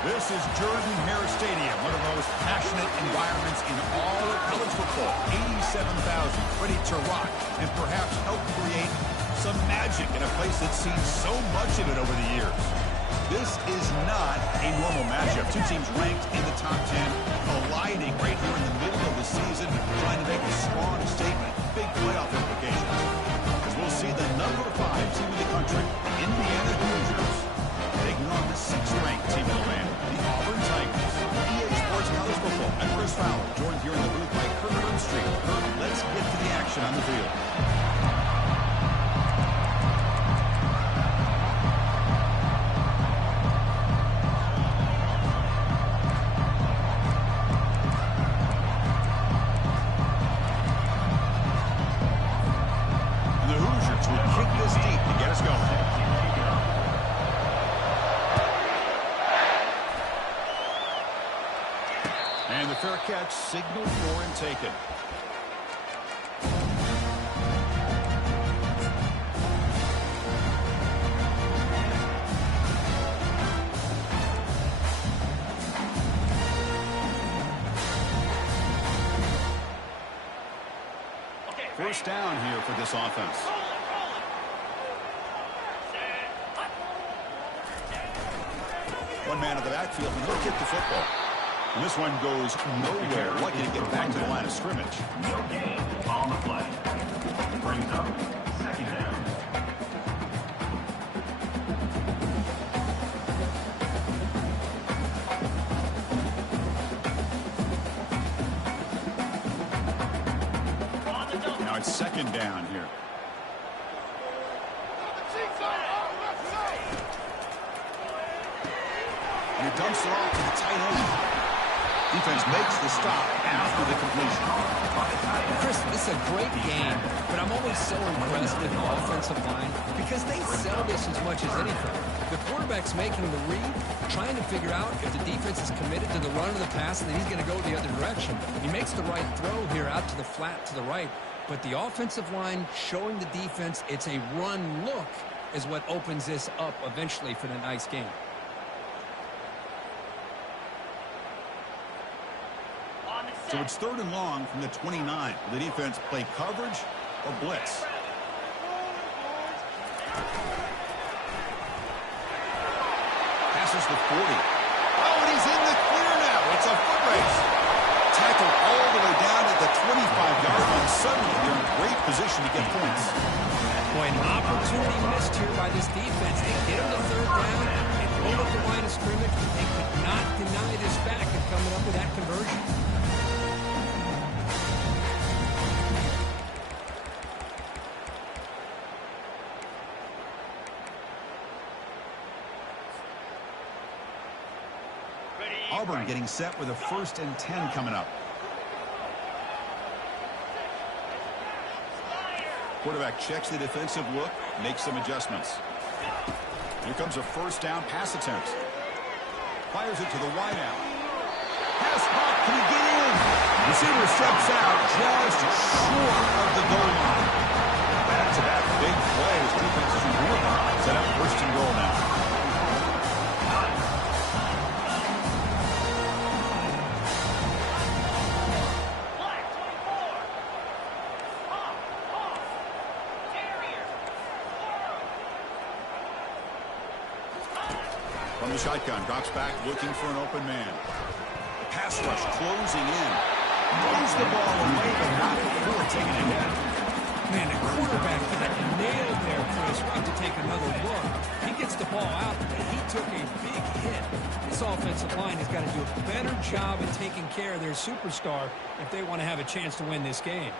This is Jordan-Hare Stadium, one of the most passionate environments in all of college football. 87,000 ready to rock and perhaps help create some magic in a place that's seen so much of it over the years. This is not a normal matchup. Two teams ranked in the top 10, colliding right here in the middle of the season, trying to make a strong statement. Big playoff implications. As we'll see the number 5 team in the country, the Indiana Hoosiers, taking on the 6th-ranked team in the land, the Auburn Tigers. EA Sports College Football. I'm Chris Fowler, joined here in the booth by Kurt Street. Kurt, let's get to the action on the field. And the Hoosiers will kick this deep to get us going. And the fair catch signaled for and taken. First down here for this offense. One man in the backfield, and he'll kick the football. And this one goes nowhere. Lucky to get back to the line of scrimmage. No gain on the play. Brings up 2nd down. Now it's 2nd down here. And he dumps it off to the tight end. Defense makes the stop after the completion. Chris, this is a great game, but I'm always so impressed with the offensive line because they sell this as much as anything. The quarterback's making the read, trying to figure out if the defense is committed to the run or the pass, and then he's going to go the other direction. He makes the right throw here out to the flat to the right, but the offensive line showing the defense it's a run look is what opens this up eventually for the nice game. So it's 3rd and long from the 29. Will the defense play coverage or blitz? Passes the 40. Oh, and he's in the clear now. It's a foot race. Tackled all the way down at the 25-yard line. Suddenly, they're in great position to get points. Boy, an opportunity missed here by this defense. They get him to 3rd down. They roll up the line of scrimmage. They could not deny this back and coming up with that conversion. Auburn getting set with a 1st and 10 coming up. Quarterback checks the defensive look, makes some adjustments. Here comes a 1st down pass attempt. Fires it to the wideout. Pass hot, can he get in? Receiver steps out just short of the goal line. Back to that big play as defense is set up 1st and goal now. From the shotgun, drops back, looking for an open man. The pass rush closing in. Throws the ball away, but not before taking it in. Man, the quarterback got nailed there, Chris. We'll have to take another look. He gets the ball out, but he took a big hit. This offensive line has got to do a better job of taking care of their superstar if they want to have a chance to win this game.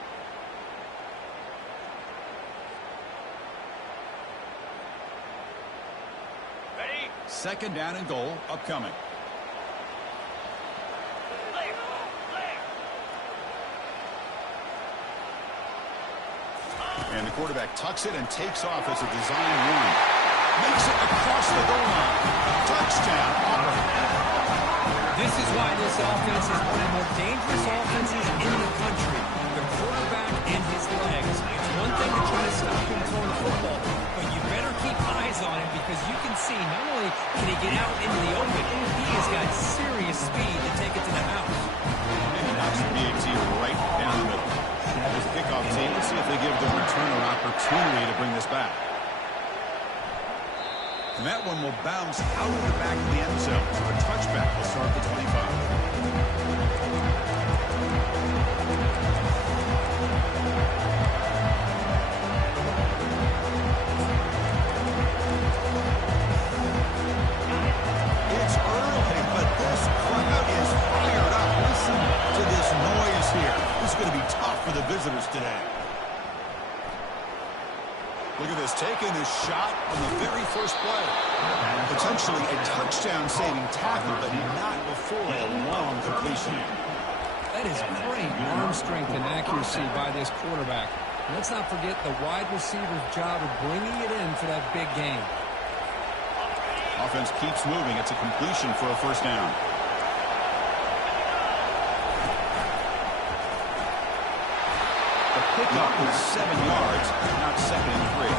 Ready? 2nd down and goal, upcoming. And the quarterback tucks it and takes off as a design run. Makes it across the goal line. Touchdown, Auburn. This is why this offense is one of the more dangerous offenses in the country. The quarterback and his legs. It's one thing to try to stop him throwing the football, but you better keep eyes on him because you can see not only can he get out into the open, he has got to bring this back. And that one will bounce out of the back of the end zone. So a touchback will start at the 25. It's early, but this crowd is fired up. Listen to this noise here. This is going to be tough for the visitors today. Look at this, taking this shot on the very first play. Potentially a touchdown-saving tackle, but not before a long completion. That is great arm strength and accuracy by this quarterback. Let's not forget the wide receiver's job of bringing it in for that big game. Offense keeps moving. It's a completion for a first down. Pickup is 7 yards, not 2nd and 3.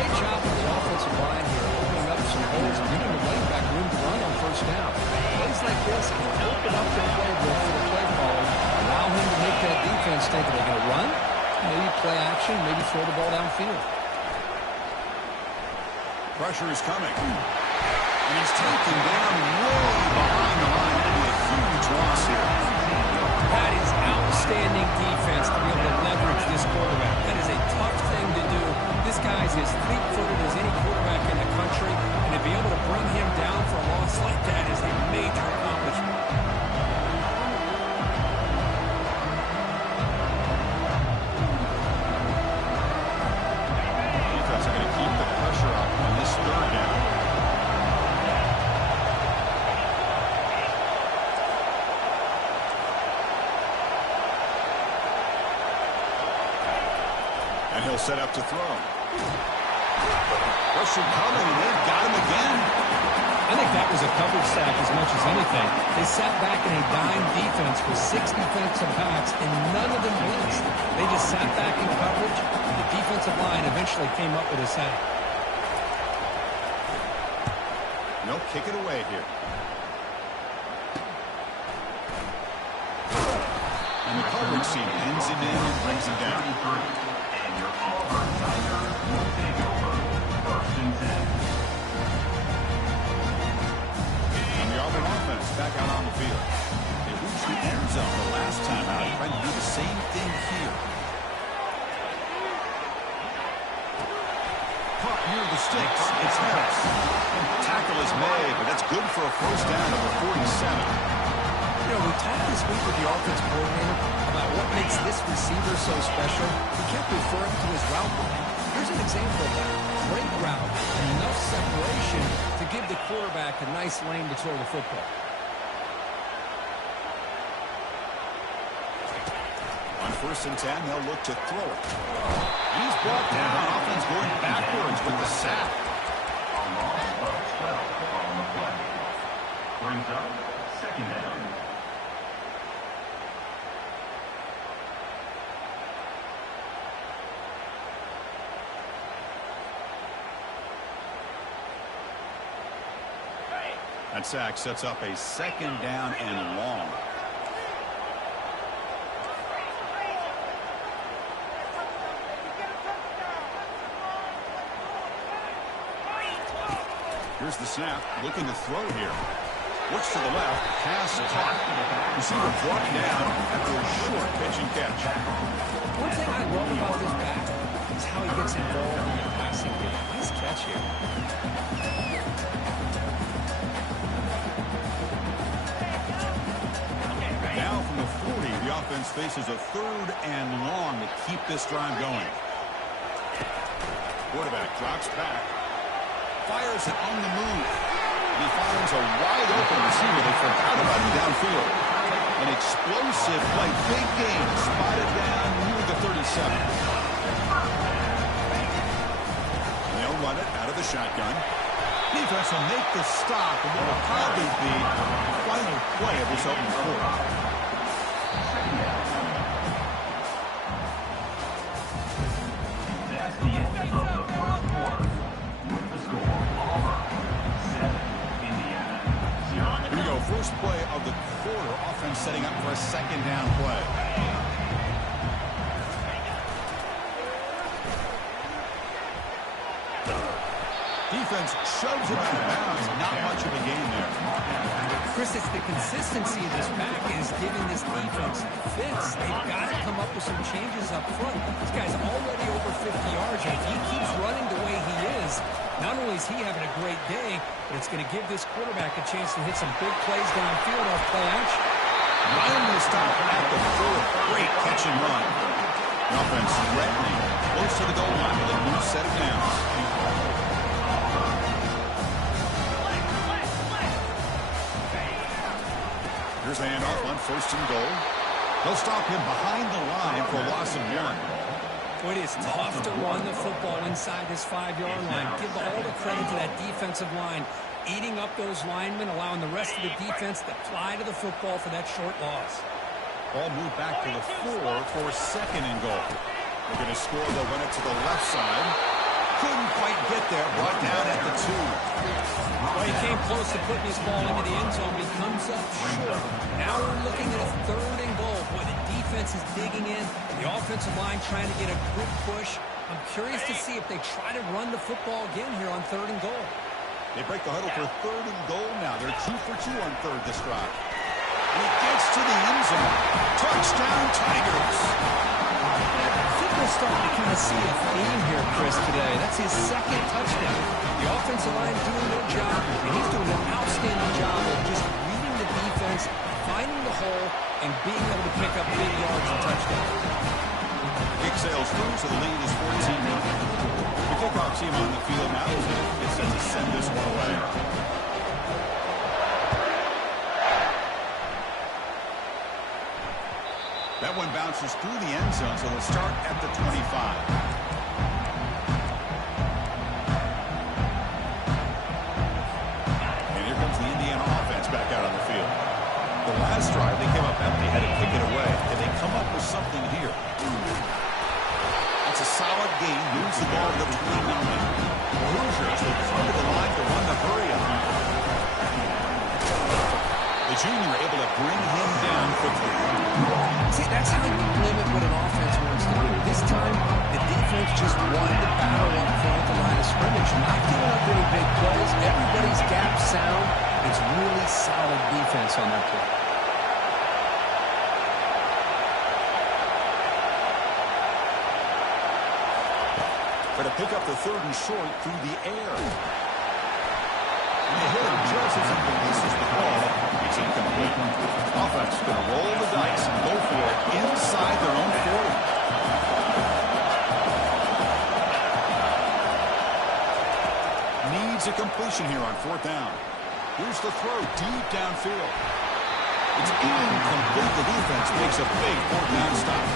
Great job by the offensive line here, opening up some holes and giving the running back room to run on first down. Plays like this can open up their playbook for the play caller, allow him to make that defense think, are they going to run? Maybe play action, maybe throw the ball downfield. Pressure is coming. And he's taken down way behind the line. That'll be a huge loss here. That is outstanding defense to be able to leverage this quarterback. That is a tough thing to do. This guy's as fleet-footed as any quarterback in the country, and to be able to bring him down for a loss like that is a major accomplishment. Defense are going to keep the pressure up on this third down. And he'll set up to throw. Pressure coming, and they've got him again. I think that was a coverage sack as much as anything. They sat back in a dime defense with 6 defensive backs, and none of them blitzed. They just sat back in coverage, and the defensive line eventually came up with a sack. No, kick it away here. And the coverage team pins him in and brings him down. And your Auburn Tigers will take over 1st and 10. And the Auburn offense back out on the field. They reached the end zone the last time out. Trying to do the same thing here. Caught near the sticks. It's Harris. Tackle is made, but that's good for a first down at the 47. You know, we talked this week with the offense coordinator about what makes this receiver so special. He kept referring to his route running. Here's an example of that. Great route and enough separation to give the quarterback a nice lane to throw the football. On 1st and 10, they'll look to throw it. He's brought down. Offense going backwards with the sack. A loss of 12 on the play. Brings up 2nd down. That sack sets up a 2nd down and long. Here's the snap, looking to throw here. Looks to the left, pass caught. Receiver brought down after a short pitch and catch. One thing I love about this back is how he gets involved in the passing game. Nice catch here. Now from the 40, the offense faces a 3rd and long to keep this drive going. Quarterback drops back. Fires it on the move. He finds a wide open receiver. They forgot about him downfield. An explosive play. Big game. Spotted down near the 37. They'll run it out of the shotgun. Defense will make the stop, and what will probably be the final play of this opening quarter. That's the end of the 4th quarter. With the score, Auburn 7, Indiana 0. Here we go. First play of the quarter. Offense setting up for a 2nd down play. defense shoves it out of bounds. Not much of a gain there. Chris, it's the consistency of this back is giving this defense fits. They've got to come up with some changes up front. This guy's already over 50 yards, and if he keeps running the way he is, not only is he having a great day, but it's going to give this quarterback a chance to hit some big plays downfield off play action. Ryan will stop at the 4. Great catch and run. The offense threatening, close to the goal line with a new set of downs. Here's a handoff on 1st and goal. They'll stop him behind the line for a loss of 1. Boy, it is tough to run the football inside this 5-yard line. Give all the credit to that defensive line, eating up those linemen, allowing the rest of the defense to fly to the football for that short loss. Ball moved back to the 4 for 2nd and goal. They're going to score. They'll run it to the left side. Couldn't quite get there. Brought down at the 2. Well, he came close to putting his ball into the end zone, but he comes up short. Now we're looking at a 3rd and goal. Boy, the defense is digging in. The offensive line trying to get a good push. I'm curious to see if they try to run the football again here on 3rd and goal. They break the huddle for 3rd and goal now. They're 2 for 2 on 3rd this drive. And he gets to the end zone. Touchdown, Tigers. I think we're starting to kind of see a theme here, Chris, today. That's his 2nd touchdown. The offensive line doing their job, and he's doing an outstanding job of just reading the defense, finding the hole, and being able to pick up big yards and touchdowns. Kick sails through, so the lead is 14-0. The kickoff team on the field now is set to send this one away. That one bounces through the end zone, so they'll start at the 25. And here comes the Indiana offense back out on the field. The last drive, they came up empty, had to kick it away. Can they come up with something here? That's a solid gain. Moves the ball to the 29. Hoosiers will come to the line to run the hurry-up. The junior able to bring him down quickly. See, that's how you limit what an offense wants to do. This time, the defense just won the battle up front at the line of scrimmage. Not giving up any big plays. Everybody's gap sound. It's really solid defense on that play. Going to pick up the 3rd and short through the air. And they hit him just as he releases the ball. It's incomplete. Offense going to roll the dice and go for it inside their own 40. Needs a completion here on 4th down. Here's the throw deep downfield. It's incomplete. The defense makes a big 4th down stop.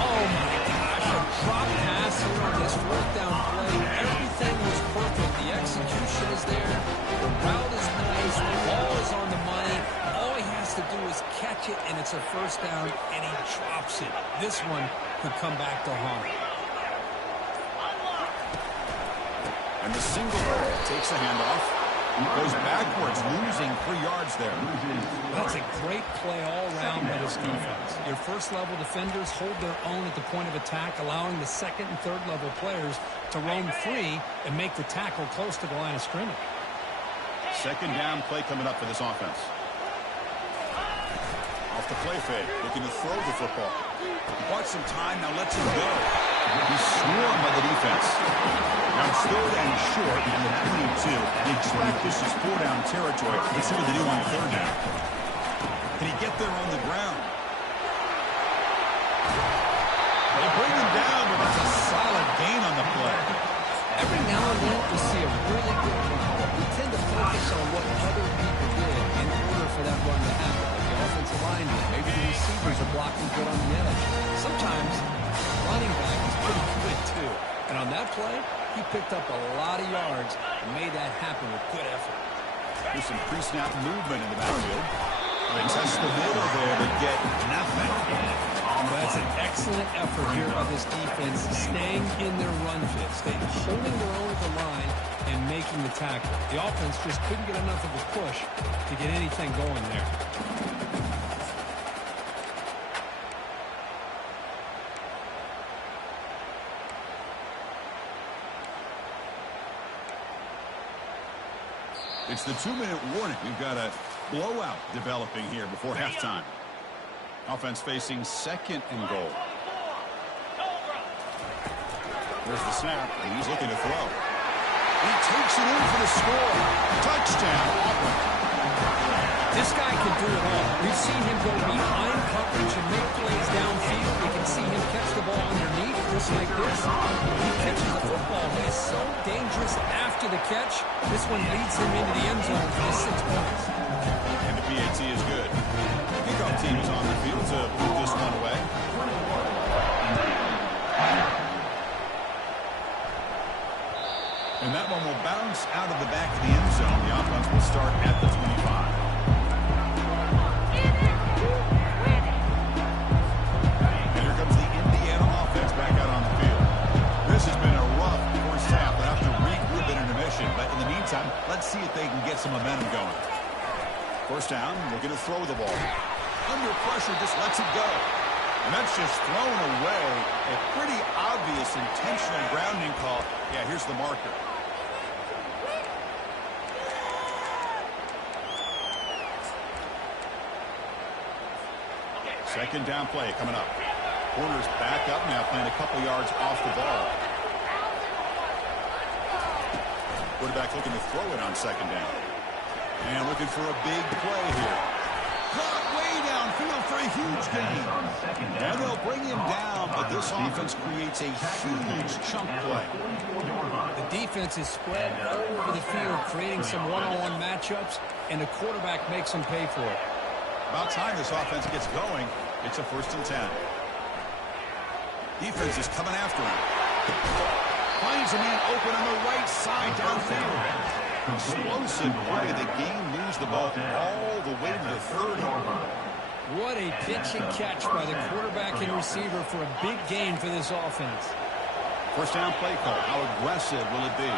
Oh, my gosh. A drop pass here on this 4th down play. Everything was perfect. The execution is there. The route is nice. The ball is on the money. All he has to do is catch it, and it's a 1st down, and he drops it. This one could come back to haunt him. And the single takes the handoff. Goes backwards, losing 3 yards there. That's a great play all around by this defense. Your first-level defenders hold their own at the point of attack, allowing the 2nd and 3rd-level players to roam free and make the tackle close to the line of scrimmage. 2nd down play coming up for this offense. Off the play fake, looking to throw the football. Bought some time, now lets him go. He's swarmed by the defense. Now it's 3rd and short on the 22. You expect this is 4-down territory. Let's see what they do on 3rd down. Can he get there on the ground? They bring him down, but that's a solid gain on the play. Every now and then we see a really good run. We tend to focus on what other people did in order for that run to happen. Like the offensive line did. Maybe the receivers are blocking good on the edge. Sometimes running back is pretty good too. And on that play, he picked up a lot of yards and made that happen with good effort. There's some pre-snap movement in the backfield. They test the middle there to get nothing. That's an excellent effort here by this defense, staying in their run fit, staying holding their own at the line and making the tackle. The offense just couldn't get enough of a push to get anything going there. It's the 2-minute warning. We've got a blowout developing here before halftime. Offense facing second and goal. There's the snap, and he's looking to throw. He takes it in for the score. Touchdown, Auburn. This guy can do it all. We've seen him go behind coverage and make plays downfield. We can see him catch the ball underneath, just like this. When he catches the football, he is so dangerous after the catch. This one leads him into the end zone for the 6 points. And the PAT is good. The kickoff team is on the field to move this one away. And that one will bounce out of the back of the end zone. The offense will start at the 25. And here comes the Indiana offense back out on the field. This has been a rough first half. They'll have to regroup at intermission. But in the meantime, let's see if they can get some momentum going. First down, looking to throw the ball. Under pressure, just lets it go. And that's just thrown away. A pretty obvious intentional grounding call. Yeah, here's the marker. Second down play coming up. Corners back up now, playing a couple yards off the ball. Quarterback looking to throw it on second down. And looking for a big play here. Caught way downfield for a huge gain. And they'll bring him down, but this offense creates a huge chunk play. The defense is spread all over the field, creating some one-on-one matchups, and the quarterback makes them pay for it. About time this offense gets going. It's a 1st and 10. Defense is coming after him. Finds a man open on the right side downfield. Explosive play. The game moves the ball all the way to the 30. What a pitch and catch by the quarterback and receiver for a big gain for this offense. First down play call. How aggressive will it be?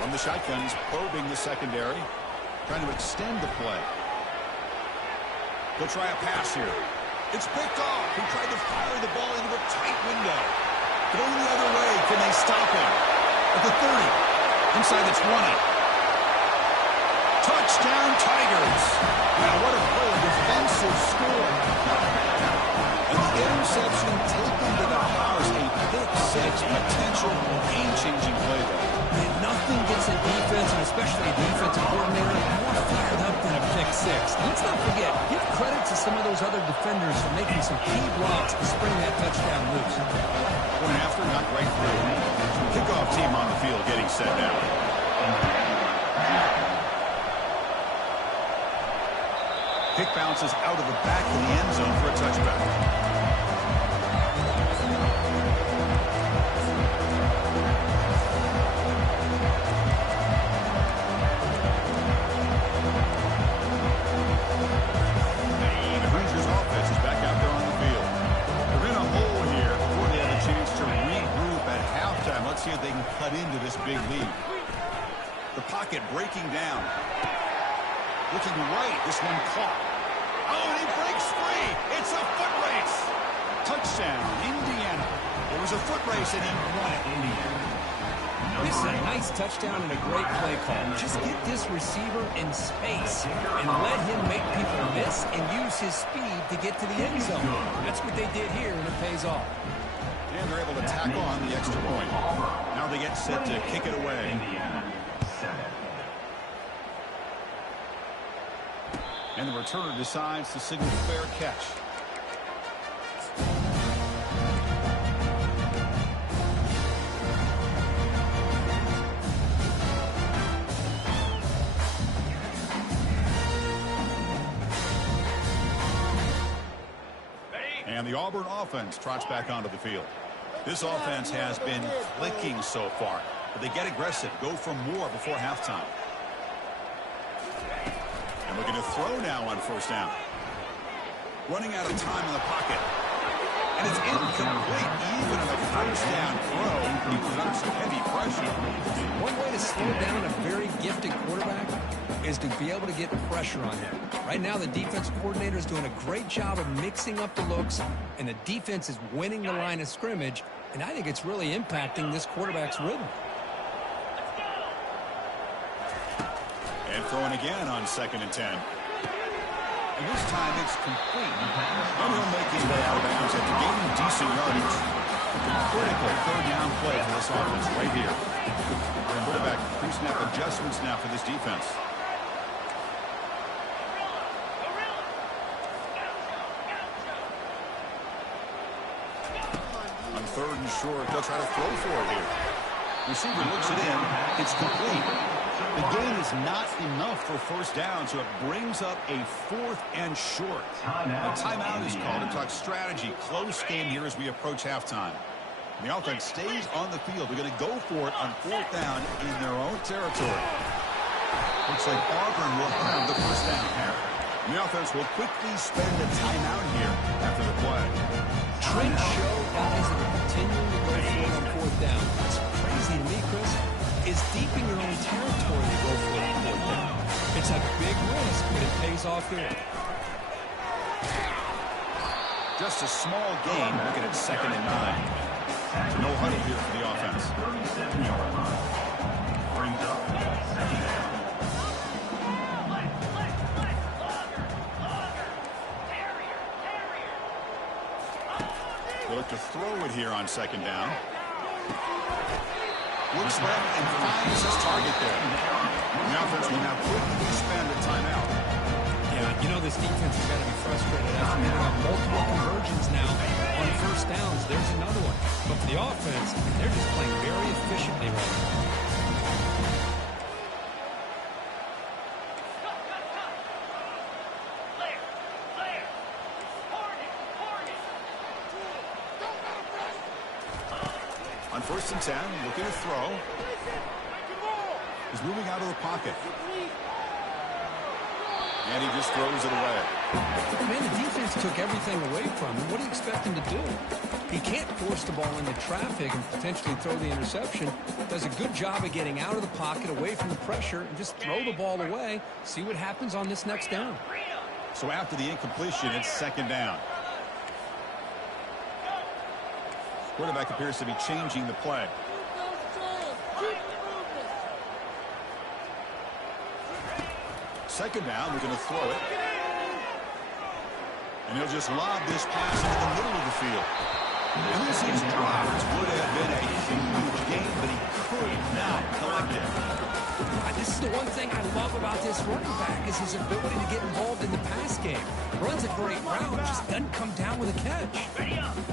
From the shotgun, he's probing the secondary. Trying to extend the play. He'll try a pass here. It's picked off. He tried to fire the ball into a tight window. Going the other way. Can they stop him? At the 30. Inside the 20. Touchdown, Tigers. Now, what a play. Defensive score. And the interception taken to the house. A pick-6 potential game-changing play there. And nothing gets a defense, and especially a defensive coordinator, more fired up than a pick-6. Let's not forget, give credit to some of those other defenders for making some key blocks to spring that touchdown loose. Point after, not right through. Kickoff team on the field getting set down. Kick bounces out of the back of the end zone for a touchback. See if they can cut into this big lead. The pocket breaking down. Looking right. This one caught. Oh, and he breaks free. It's a foot race. Touchdown, Indiana. It was a foot race, and he won it. This is a nice touchdown and a great play call. Just get this receiver in space and let him make people miss and use his speed to get to the end zone. That's what they did here, and it pays off. And they're able to tack on the extra point. Now they get set to kick it away. And the returner decides to signal fair catch. And the Auburn offense trots back onto the field. This offense has been clicking so far, but they get aggressive, go for more before halftime. And looking to throw now on first down. Running out of time in the pocket. And it's incomplete, even on a first down throw. He was under some heavy pressure. One way to slow down a very gifted quarterback is to be able to get pressure on him. Right now, the defense coordinator is doing a great job of mixing up the looks, and the defense is winning the line of scrimmage, and I think it's really impacting this quarterback's rhythm. And throwing again on 2nd and 10. And this time it's complete. And he'll make his way out of bounds after gaining decent yardage. A critical 3rd down play for this offense right here. And quarterback pre-snap adjustments now for this defense. On 3rd and short, they'll try to throw for it here. Receiver looks it in. It's complete. The gain is not enough for 1st down, so it brings up a 4th and short. A timeout is called to talk strategy. Close game here as we approach halftime. The offense stays on the field. They're going to go for it on 4th down in their own territory. Looks like Auburn will have the 1st down here. The offense will quickly spend a timeout here after the play. Trends show guys that are continuing to go for it on 4th down. What's crazy to me, Chris, is deep in your own territory to go for it on 4th down. It's a big risk, but it pays off here. Just a small gain. Looking at 2nd and 9. So no huddle here for the offense. 37-yard line. Brings up 2nd down. They'll look to throw it here on 2nd down. Looks left and finds his target there. The offense will now quickly spend a timeout. Yeah, you know this defense has got to be frustrated after they have multiple conversions now on 1st downs. There's another one. But for the offense, they're just playing very efficiently right now. On 1st and 10, looking to throw. He's moving out of the pocket. And he just throws it away. Man, the defense took everything away from him. What do you expect him to do? He can't force the ball into traffic and potentially throw the interception. Does a good job of getting out of the pocket, away from the pressure, and just throw the ball away. See what happens on this next down. So after the incompletion, it's 2nd down. Quarterback appears to be changing the play. Second down, we're going to throw it. And he'll just lob this pass into the middle of the field. And this is dropped. Would have been a huge game, but he could not collect it. This is the one thing I love about this running back is his ability to get involved in the pass game. Runs a great route, just doesn't come down with a catch.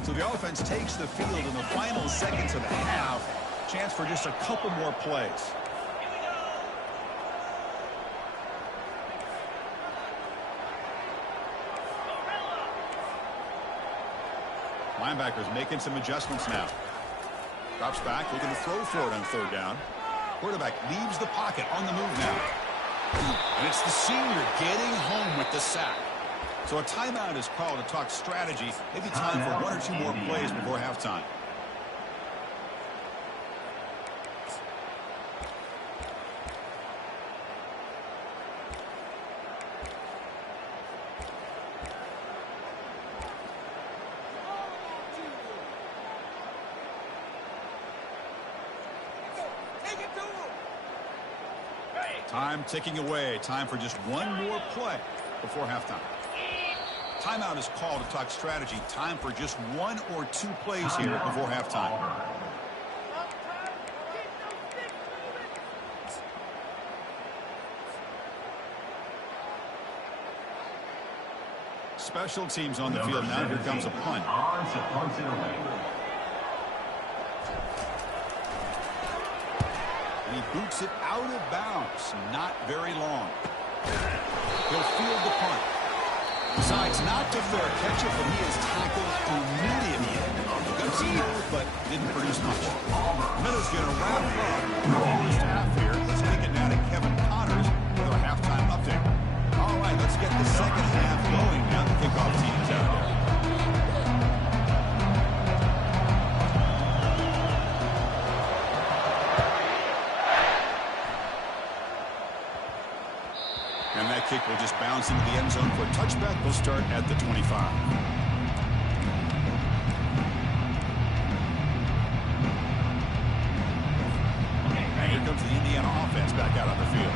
So the offense takes the field in the final seconds of the half. Chance for just a couple more plays. Linebackers making some adjustments now. Drops back, looking to throw for it on 3rd down. Quarterback leaves the pocket, on the move now. And it's the senior getting home with the sack. So a timeout is called to talk strategy. Maybe time for 1 or 2 more plays before halftime. Time ticking away. Time for just 1 more play before halftime. Timeout is called to talk strategy. Time for just 1 or 2 plays here before halftime. Special teams on the field now. Here comes a punt. Punts it away. And he boots it out of bounds. Not very long. He'll field the punt. Decides not to fair catch it, but he is tackled immediately. Got some move, but didn't produce much. Minnows going to wrap up the first half here. Let's kick it now to Kevin Connors with our halftime update. All right, let's get the second half going now. The kickoff team's out there. And that kick will just bounce into the end zone for a touchback. They'll start at the 25. And here comes the Indiana offense back out on the field.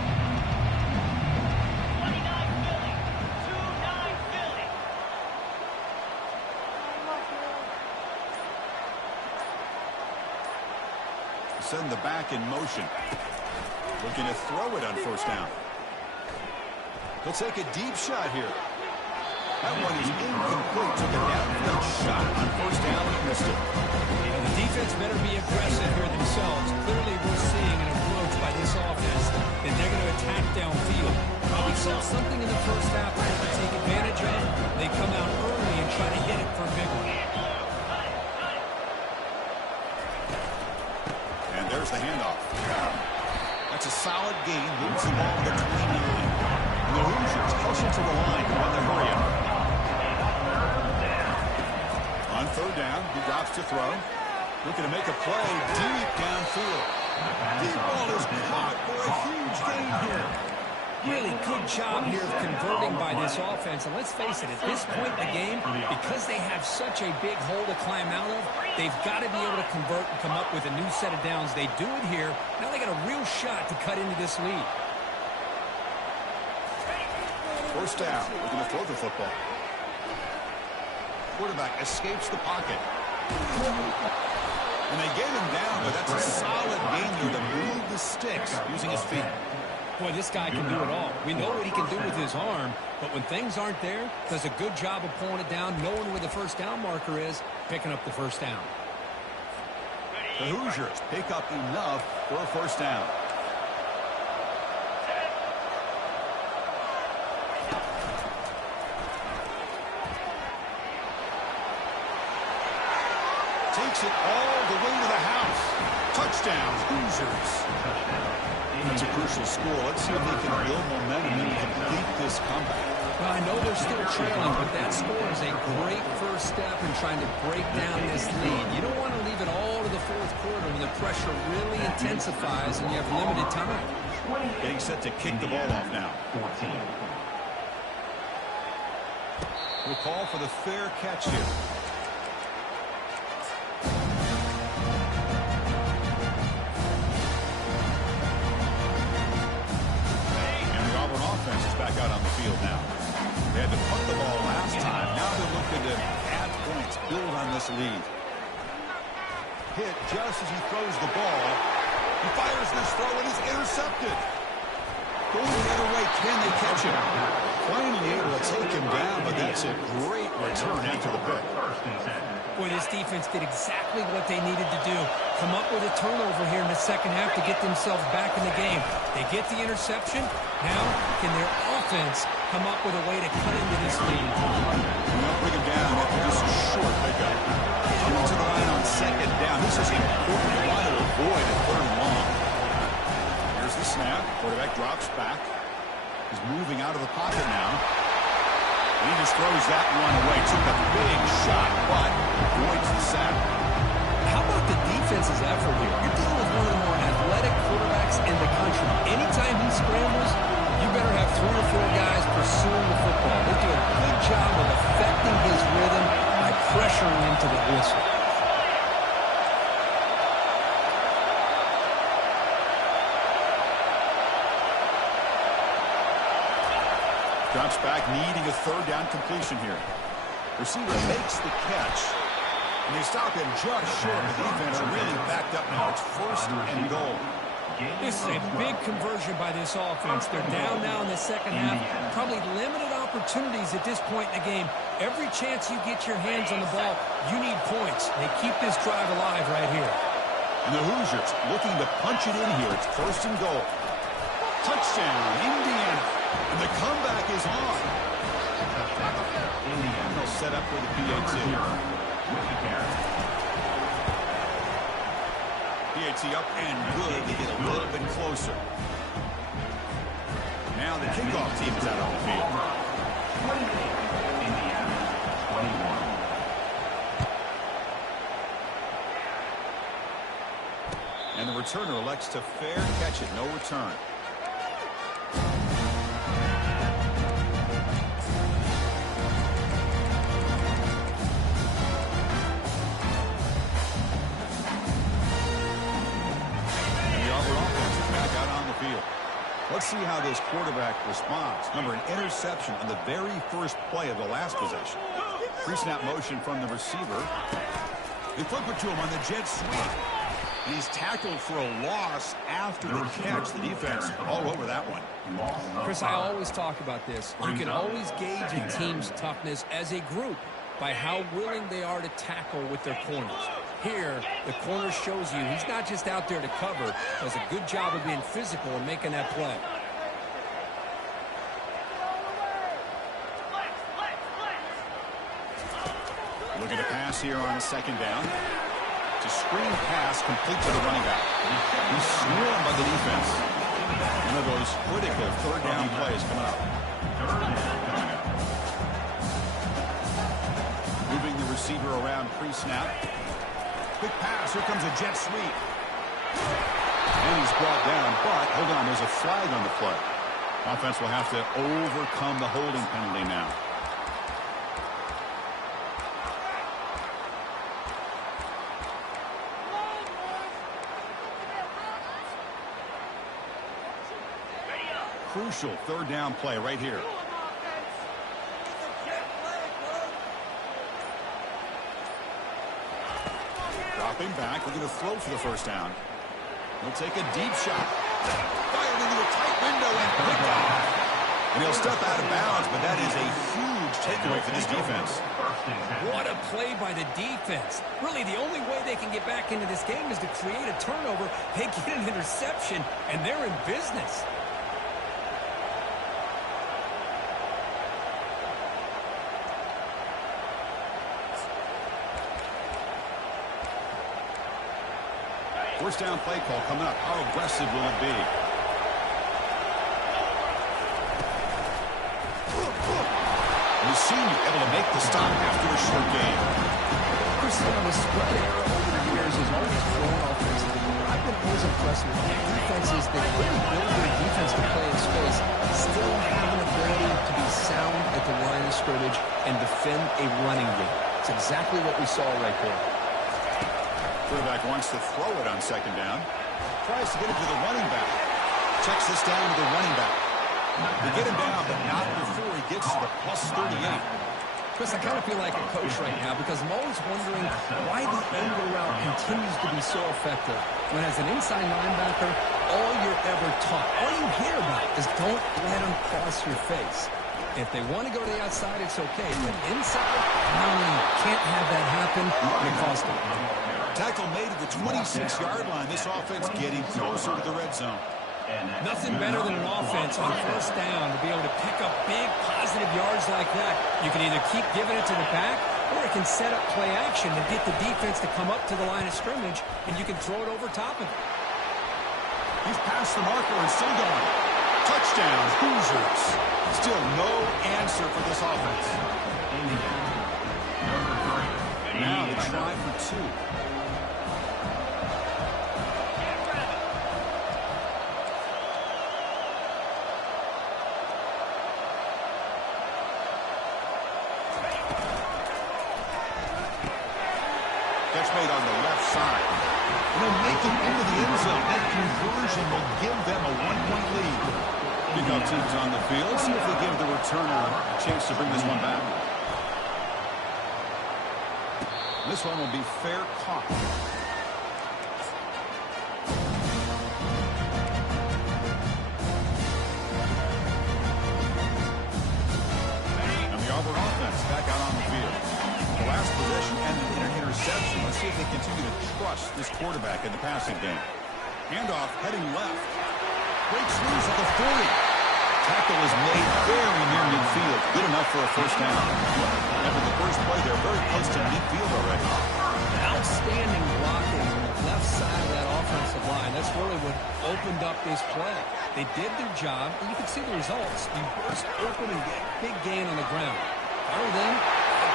Send the back in motion. Looking to throw it on first down. He'll take a deep shot here. That one is incomplete. Took a downfield shot on first down and missed it. And the defense better be aggressive here themselves. Clearly, we're seeing an approach by this offense that they're going to attack downfield. We saw something in the first half that they take advantage of. They come out early and try to hit it for a big one. And there's the handoff. That's a solid gain. Moves the ball to the 29. And the Hoosiers push it to the line to run the hurry up. On third down, he drops to throw. Looking to make a play deep downfield. Deep ball is caught for a huge gain here. Really good job here of converting by this offense. And let's face it, at this point in the game, because they have such a big hole to climb out of, they've got to be able to convert and come up with a new set of downs. They do it here. Now they got a real shot to cut into this lead. First down. We're going to throw the football. Quarterback escapes the pocket. And they get him down, but that's a solid gain there to move the sticks using his feet. Boy, this guy can do it all. We know what he can do with his arm, but when things aren't there, does a good job of pulling it down, knowing where the first down marker is, picking up the first down. The Hoosiers pick up enough for a first down. Takes it all the way to the house. Touchdown, Hoosiers. That's a crucial score. Let's see if they can build momentum and complete this comeback. Well, I know they're still trailing, but that score is a great first step in trying to break down this lead. You don't want to leave it all to the fourth quarter when the pressure really intensifies and you have limited time. Getting set to kick the ball off now. 14. We'll call for the fair catch here. Back out on the field now. They had to punt the ball last time. Now they're looking to add points, build on this lead. Hit just as he throws the ball. He fires this throw and is intercepted. Going the other way, can they catch him? Finally able to take him down, but that's a great return after the pick. Boy, this defense did exactly what they needed to do. Come up with a turnover here in the second half to get themselves back in the game. They get the interception. Now, can their offense come up with a way to cut into this lead? Well, bring him down after this short pickup. Coming to the line on second down. This is important. You want to avoid a third and long. Here's the snap. Quarterback drops back. He's moving out of the pocket now. And he just throws that one away. Took a big shot, but avoids the sack. How about the defense's effort here? You're dealing with one of the more athletic quarterbacks in the country. Anytime he scrambles, you better have 3 or 4 guys pursuing the football. They do a good job of affecting his rhythm by pressuring him to the whistle. Drops back, needing a third down completion here. Receiver makes the catch. And they stop him just short. The defense really backed up now. It's first and goal. This is a big conversion by this offense. They're down now in the second half. Probably limited opportunities at this point in the game. Every chance you get your hands on the ball, you need points. They keep this drive alive right here. And the Hoosiers looking to punch it in here. It's first and goal. Touchdown, Indiana. And the comeback is on. Indiana. They'll set up for the PAT. PAT up and good to get a little bit closer. Now the kickoff team is out on the field. 28. Indiana. 21. And the returner elects to fair catch it. No return. Let's see how this quarterback responds. Remember, an interception on the very first play of the last possession. Pre-snap motion from the receiver. They flip it to him on the jet sweep. And he's tackled for a loss after the catch. The defense all over that one. Chris, I always talk about this. You can always gauge a team's toughness as a group by how willing they are to tackle with their corners. Here, the corner shows you he's not just out there to cover, does a good job of being physical and making that play. Looking to pass here on second down. It's a screen pass complete to the running back. He's swarmed by the defense. One of those critical third down plays coming up. Moving the receiver around pre-snap. Quick pass. Here comes a jet sweep. And he's brought down, but hold on, there's a flag on the play. Offense will have to overcome the holding penalty now. Crucial third down play right here. Dropping back, we're going to throw for the first down. He'll take a deep shot. Fired into a tight window and picked off. And he'll step out of bounds, but that is a huge takeaway for this defense. What a play by the defense. Really, the only way they can get back into this game is to create a turnover. They get an interception, and they're in business. First down play call coming up. How aggressive will it be? Senior able to make the stop after a short game. The spread era over the years has always flown offensively. I've been always impressed with defenses that really build their defense to play in space, still have an ability to be sound at the line of scrimmage and defend a running game. It's exactly what we saw right there. Quarterback wants to throw it on second down. Tries to get it to the running back. Checks this down to the running back. They get him down, but not before he gets to the plus 38. Chris, I kind of feel like a coach right now because I'm always wondering why the angle route continues to be so effective. When as an inside linebacker, all you're ever taught, all you hear about is don't let them cross your face. If they want to go to the outside, it's okay. But inside, no, can't have that happen, and it costs them. Tackle made at the 26-yard line. This offense getting closer to the red zone. Nothing better than an offense on first down to be able to pick up big positive yards like that. You can either keep giving it to the back or it can set up play action to get the defense to come up to the line of scrimmage, and you can throw it over top of it. He's past the marker and still going. Touchdown, Hoosiers. Still no answer for this offense. Now they try for two. Made on the left side. And they'll make it into the end zone. That conversion will give them a 1-point lead. Big out teams on the field. See if they give the returner a chance to bring this one back. This one will be fair caught. And the Auburn offense back out on the field. The last possession ended in an interception. Let's see if they continue to trust this quarterback in the passing game. Handoff heading left. Breaks loose at the 40. Tackle is made very near midfield. Good enough for a first down. After the first play, they're very close to midfield already. Outstanding blocking on the left side of that offensive line. That's really what opened up this play. They did their job, and you can see the results. You burst open and get big gain on the ground. Other than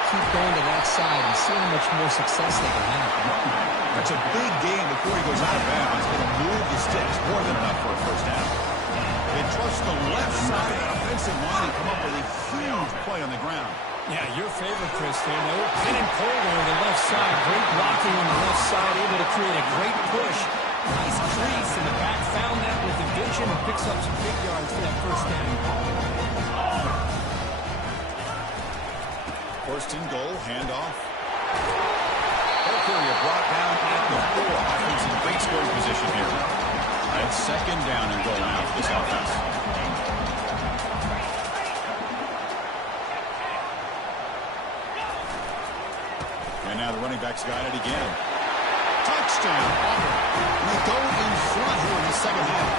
keep going to that side and see how much more success they can have. That's a big gain before he goes out of bounds. Going to move the sticks more than enough for a first down. They trust the left side of the offensive line and come up with a huge play on the ground. Yeah, your favorite, Chris, there. They were pin and pull there on the left side. Great blocking on the left side, able to create a great push. Nice crease in the back, found that with the vision and picks up some big yards for that first down. First and goal, handoff. Ball carrier brought down at the 4. Offense in great down and going out for this offense. And now the running back's got it again. Touchdown, Auburn. And they go in front here in the second half.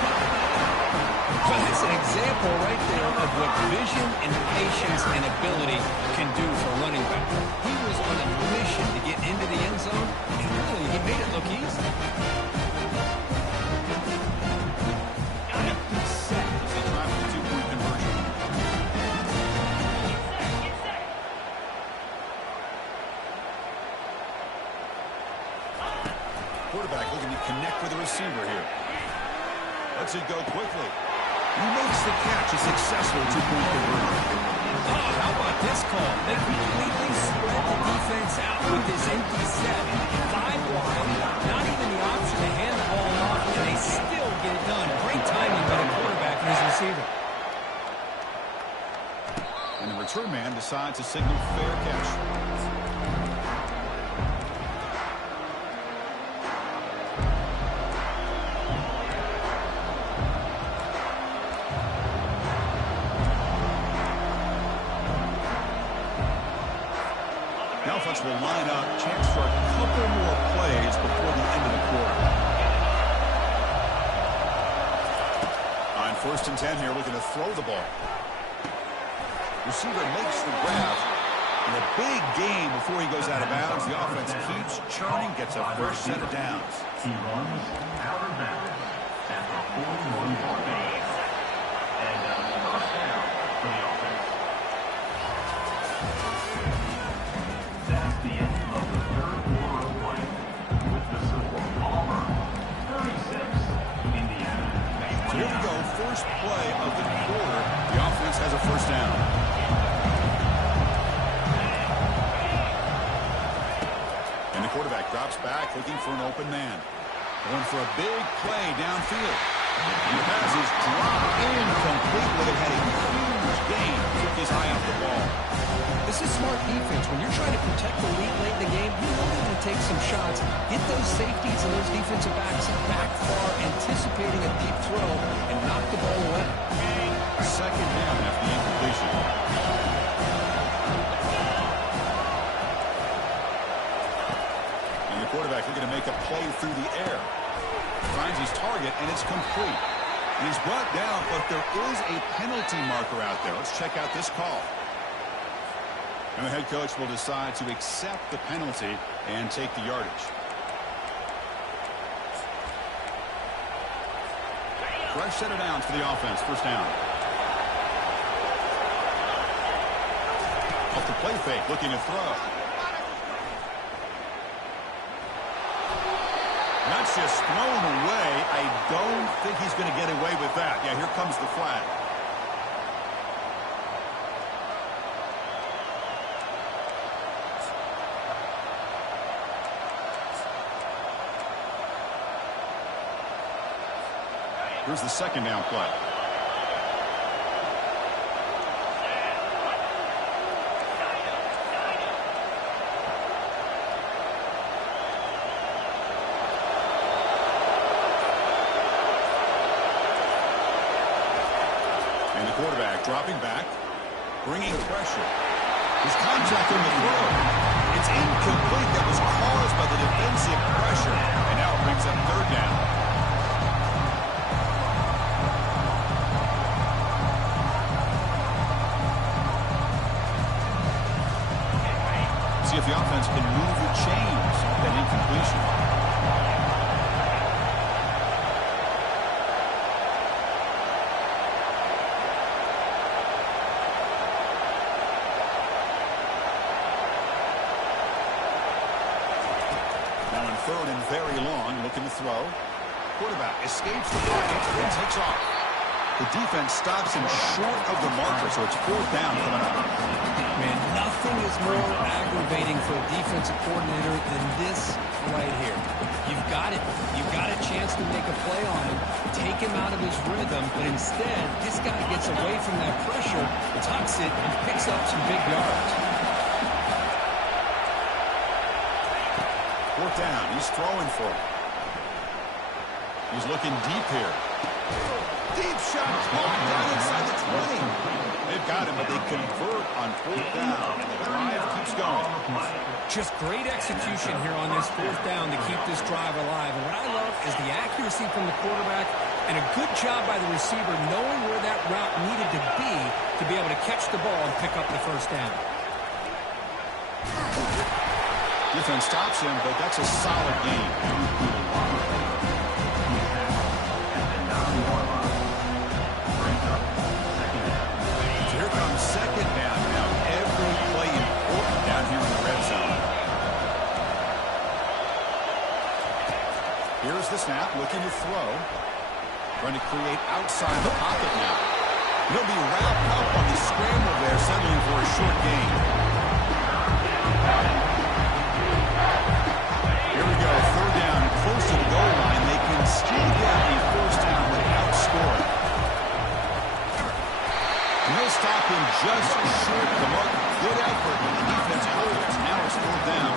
Well, that's an example right there of what vision and patience and ability can do for a running back. He was on a mission to get into the end zone, and really, he made it look easy. Empty set as they try for the two-point conversion. Quarterback looking to connect with the receiver here. Lets it go quickly. He makes the catch, a successful two-point conversion. Oh, how about this call? They completely spread the defense out with this empty set. 5 wide, not even the option to hand the ball off, and they still get it done. Great timing by the quarterback and his receiver. And the return man decides to signal fair catch. Offense will line up, chance for a couple more plays before the end of the quarter. On 1st and 10 here, looking to throw the ball. Receiver makes the grab. And a big gain before he goes out of bounds. The offense keeps churning, gets a fresh set of downs. He runs out of bounds at the 41-yard line. And a first down for the offense. That's the end of the third quarter of play. With the score, Auburn 36, Indiana. So here we go, first play of the quarter. The offense has a first down. And the quarterback drops back, looking for an open man. Going for a big play downfield. The pass is dropped incomplete, but it had a huge gain. Took his eye off the ball. This is smart defense. When you're trying to protect the lead late in the game, you know they're going to take some shots, get those safeties and those defensive backs back far, anticipating a deep throw, and knock the ball away. Second down after the incompletion. And the quarterback looking to make a play through the air. Finds his target, and it's complete. And he's brought down, but there is a penalty marker out there. Let's check out this call. And the head coach will decide to accept the penalty and take the yardage. Fresh set of downs for the offense. First down. Off the play fake, looking to throw. That's just thrown away. I don't think he's going to get away with that. Yeah, here comes the flag. Here's the second down play. And the quarterback dropping back, bringing pressure. His contact on the throw. It's incomplete. That was caused by the defensive pressure. And now it brings up third down. See if the offense can move the chains with that incompletion. Now in 3rd and very long, looking to throw. Quarterback escapes the pocket and takes off. The defense stops him short of the marker, so it's 4th down coming up. Man, nothing is more aggravating for a defensive coordinator than this right here. You've got it. You've got a chance to make a play on him, take him out of his rhythm, but instead, this guy gets away from that pressure, tucks it, and picks up some big yards. 4th down. He's throwing for it. He's looking deep here. Deep shot caught down inside the 20. They've got him, but they convert on 4th down. And the drive keeps going. Just great execution here on this 4th down to keep this drive alive. And what I love is the accuracy from the quarterback and a good job by the receiver knowing where that route needed to be able to catch the ball and pick up the 1st down. Defense stops him, but that's a solid game. So here comes 2nd down. Now every play important down here in the red zone. Here's the snap, looking to throw. Trying to create outside the pocket now. He'll be wrapped up on the scramble there, settling for a short gain. Here we go, 3rd down, close to the goal line. They can still get a 1st down without scoring. And they'll stop him just short of the mark. Good effort, and the defense holds. Now it's 4th down.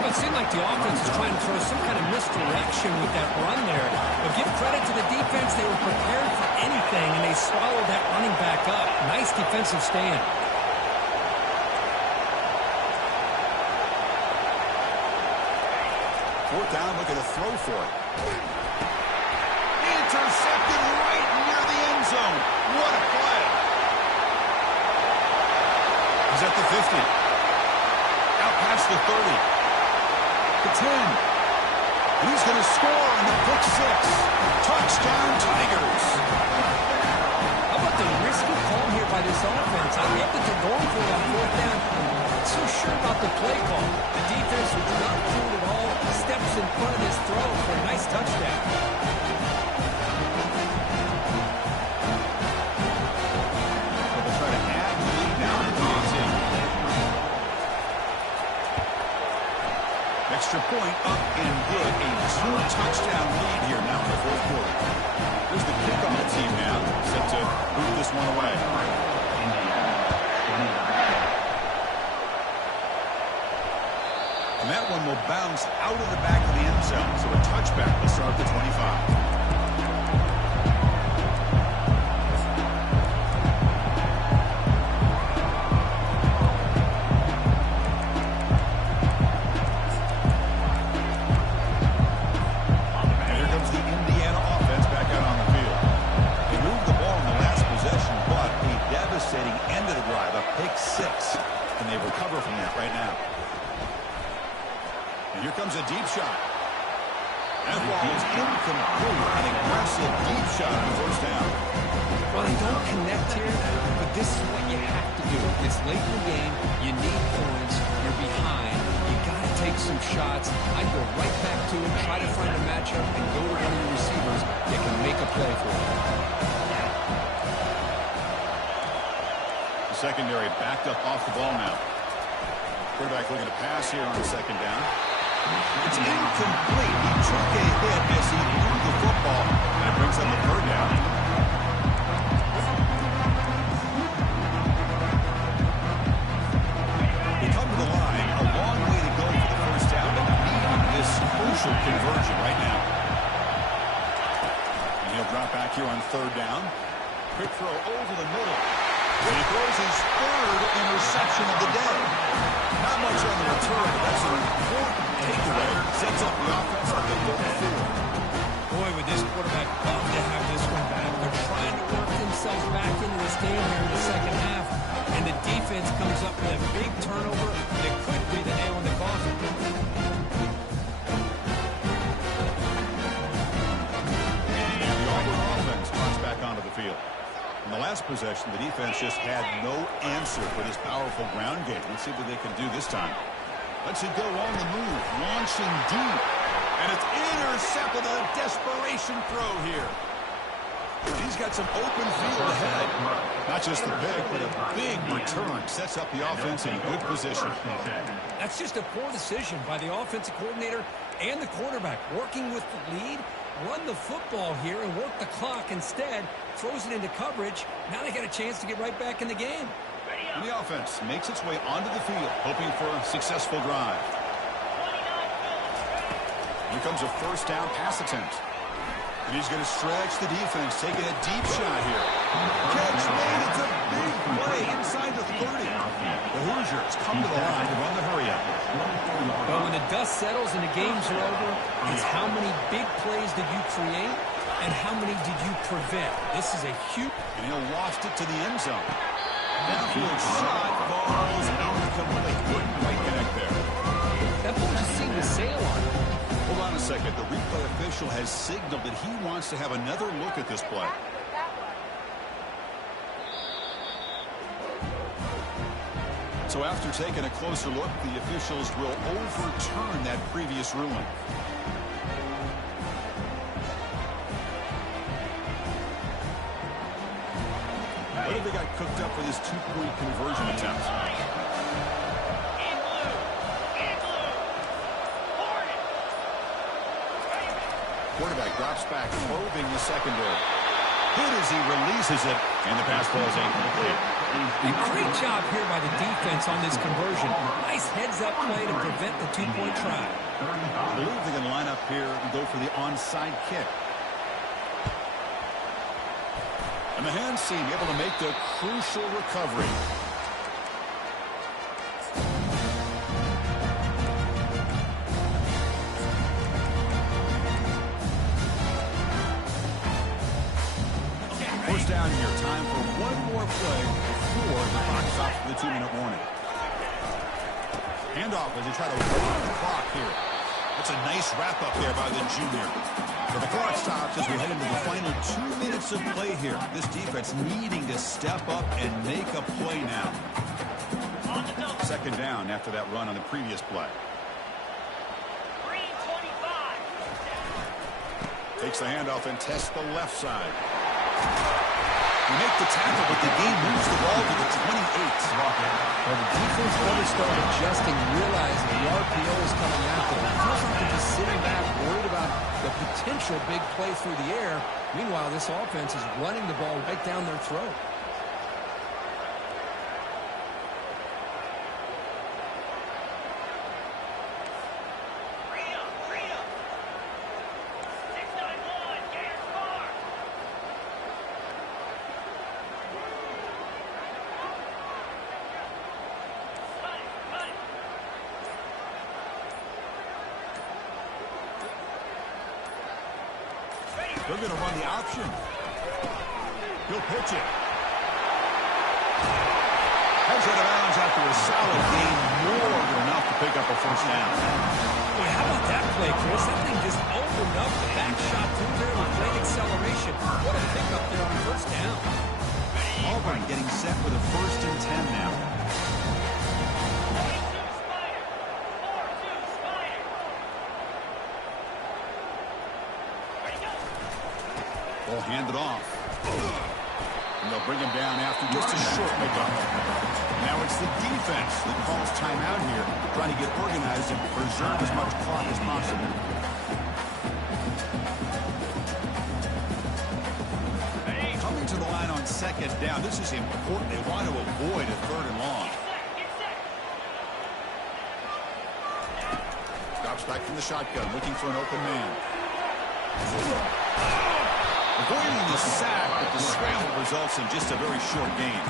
Well, it seemed like the offense was trying to throw some kind of misdirection with that run there. But give credit to the defense. They were prepared for anything, and they swallowed that running back up. Nice defensive stand. 4th down, looking to throw for it. Intercepted right near the end zone. What a play. He's at the 50. Out past the 30. The 10. And he's going to score on the pick 6. Touchdown, Tigers. How about the risky call here by this offense? I love that they're going for it on 4th down. Not so sure about the play call. The defense was not cool at all. Steps in front of this throw for a nice touchdown. They'll try to add the lead now to the 18. Extra point up and good. A 2-touchdown lead here now in the 4th quarter. Here's the kickoff team now, set to move this one away. And that one will bounce out of the back of the end zone. So a touchback will start at the 25. Pick 6, and they recover from that right now. And here comes a deep shot. That ball is incomplete. An aggressive deep shot on 1st down. Well, they don't connect here, but this is what you have to do. It's late in the game. You need points. You're behind. You got to take some shots. I'd go right back to it, try to find a matchup, and go to one of your receivers that can make a play for you. Secondary backed up off the ball now. Quarterback looking to pass here on 2nd down. It's incomplete. He took a hit as he threw the football, and it brings up a 3rd down. They come to the line. A long way to go for the 1st down, but needing this crucial conversion right now. And he'll drop back here on 3rd down. Quick throw over the middle. And he throws his 3rd interception of the day. Not much on the return, but that's an important takeaway. Sets up the offense at the 34. Boy, would this quarterback love to have this one back. They're trying to work themselves back into this game here in the 2nd half. And the defense comes up with a big turnover that could be the nail in the coffin. And the Auburn offense comes back onto the field. In the last possession, the defense just had no answer for this powerful ground game. Let's see what they can do this time. Let's it go on the move, launching deep. And it's intercepted. A desperation throw here. He's got some open field ahead. Not just the pick, but a big return. Sets up the offense in good position. That's just a poor decision by the offensive coordinator and the quarterback. Working with the lead, run the football here and work the clock instead. Throws it into coverage. Now they got a chance to get right back in the game. And the offense makes its way onto the field, hoping for a successful drive. Here comes a 1st down pass attempt. And he's going to stretch the defense, taking a deep shot here. Catch made. It's a big play inside the 30. The Hoosiers come to the line to run the hurry-up. But when the dust settles and the games are over, it's how many big plays did you create and how many did you prevent. This is a huge... And he'll loft it to the end zone. Downfield shot, balls incomplete. Couldn't quite connect there. That ball just seemed to sail on him. Hold on a second. The replay official has signaled that he wants to have another look at this play. So after taking a closer look, the officials will overturn that previous ruling. What have they got cooked up for this two-point conversion attempt? Quarterback drops back, probing the secondary. Hit as he releases it, and the pass ball is incomplete. A great job here by the defense on this conversion. Nice heads-up play to prevent the two-point try. I believe they're going to line up here and go for the onside kick. And the hands seem able to make the crucial recovery. First down here. Time for one more play before the clock stops for the 2-minute warning. Handoff as they try to run the clock here. That's a nice wrap-up there by the junior. So the clock stops as we head into the final 2 minutes of play here. This defense needing to step up and make a play now. Second down after that run on the previous play. Takes the handoff and tests the left side. We make the tackle, but the game moves the ball to the 28. Well, the defense better start adjusting, realizing the RPO is coming after them. It feels like they're just sitting back, worried about the potential big play through the air. Meanwhile, this offense is running the ball right down their throat. They're going to run the option. He'll pitch it. Heads out of bounds after a solid gain, more than enough to pick up a first down. Boy, how about that play, Chris? That thing just opened up the back shot through there with great acceleration. What a pickup there on first down. Auburn getting set for the 1st and 10 now. Ball handed off. And they'll bring him down after just a short pickup. Now it's the defense that calls timeout here, trying to get organized and preserve as much clock as possible. Coming to the line on second down. This is important. They want to avoid a 3rd and long. Drops back from the shotgun, looking for an open man. Avoiding the sack, but the scramble results in just a very short gain.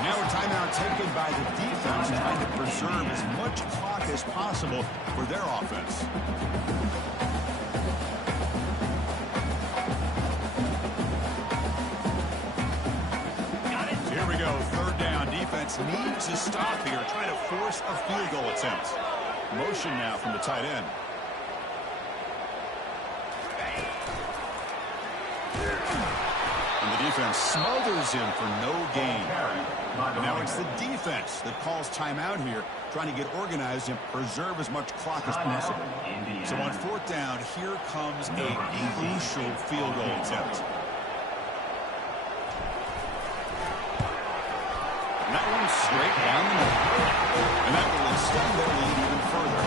Now a timeout taken by the defense, trying to preserve as much clock as possible for their offense. Here we go, 3rd down. Defense needs to stop here, trying to force a field goal attempt. Motion now from the tight end. And the defense smothers him for no gain. And now it's the defense that calls timeout here, trying to get organized and preserve as much clock as possible. So on 4th down, here comes a crucial field goal attempt. And that one's straight down the middle. And that will extend their lead even further.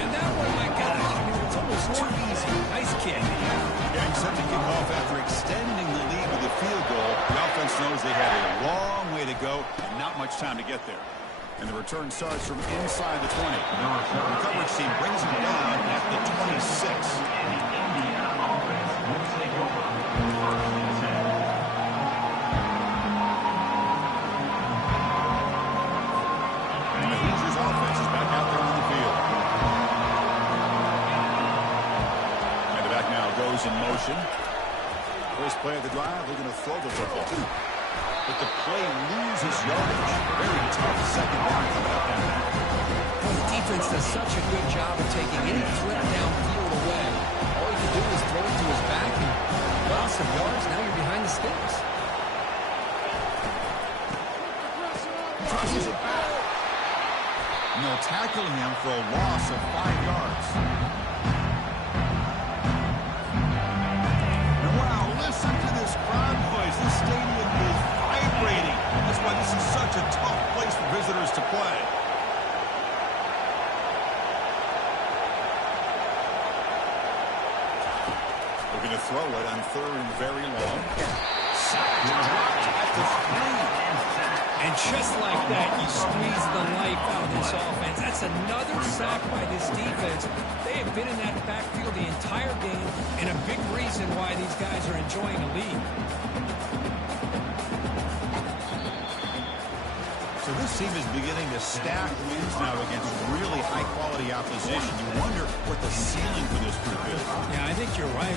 And that one, my gosh, I mean, it's almost too easy. Nice kick. Getting set to kick off after extending the lead with a field goal. The offense knows they have a long way to go and not much time to get there. And the return starts from inside the 20. The coverage team brings it down at the 26. goes in motion. First play of the drive, looking to throw the football. But the play loses yardage. Very tough second down coming up in that. Well, the defense does such a good job of taking any flip downfield away. All you can do is throw it to his back and loss of yards. Now you're behind the sticks. Tosses it back. And they'll tackle him for a loss of 5 yards. And wow, listen to this crowd noise. This stadium is vibrating. That's why this is such a tough place for visitors to play. Looking to throw it on 3rd and very long. Sacked at the 3. And just like that, you squeeze the life out of this offense. That's another sack by this defense. They have been in that backfield the entire game, and a big reason why these guys are enjoying a lead. So this team is beginning to stack wins now against really high-quality opposition. You wonder what the ceiling for this group is. Yeah, I think you're right.